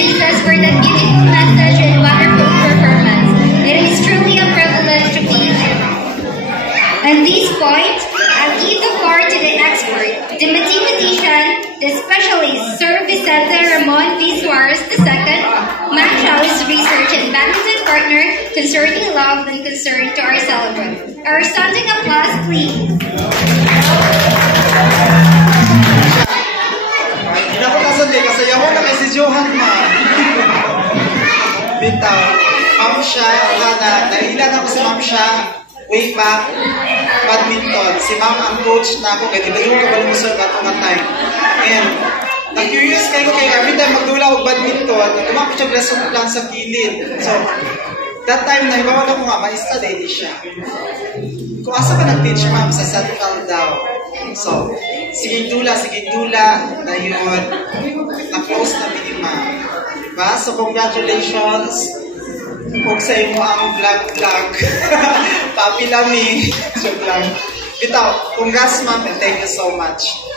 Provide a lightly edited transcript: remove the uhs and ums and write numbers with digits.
Jesus, for that beautiful message and wonderful performance. It is truly a privilege to be here. At this point, I'll give the floor to the expert, the mathematician, the specialist, Sir Vicente Ramon V. Suarez II, Manchow's research and badminton partner concerning love and concern to our celebrant. Our standing applause, please. Hindi ako kasali kasi yawan na kay si Johan ma. Bitaw, ma'am siya, nailan ako si ma'am siya way back badminton. Si ma'am ang coach na ako, kaya di ba yung kabalumusod na itong time. And na-curious kayo kay every time magdula og badminton, nagumapit siya lesson plan sa kilid. So, that time na ibawan ako nga, ma-study siya. Kung asa ka nag-teach ma'am sa Central daw. So, sige dula, na yun, na-close na minima. Diba? So, congratulations. Kung sa imo ang vlog. Papi Lami. Joke lang. Bitaw, congrats ma'am and thank you so much.